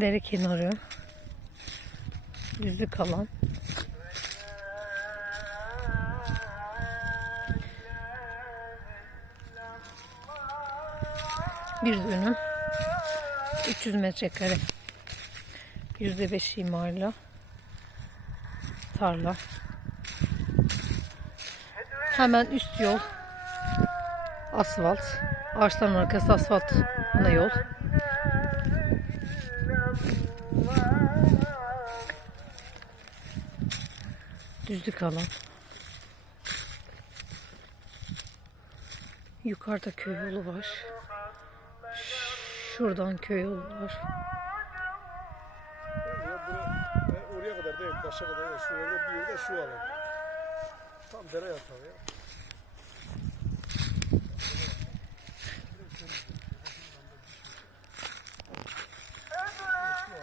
Dere kenarı. Düzlük alan. Bir dönüm. 300 metrekare. %5 imarla. Tarla. Hemen üst yol. Asfalt. Ağaçların arkası asfalt ana yol. Düzlük alan. Yukarıda köy yolu var. Şuradan köy yolu var. E, oraya kadar değil, başa kadar değil. Şu orada bir yerde şu alan. Tam dere yatağı ya.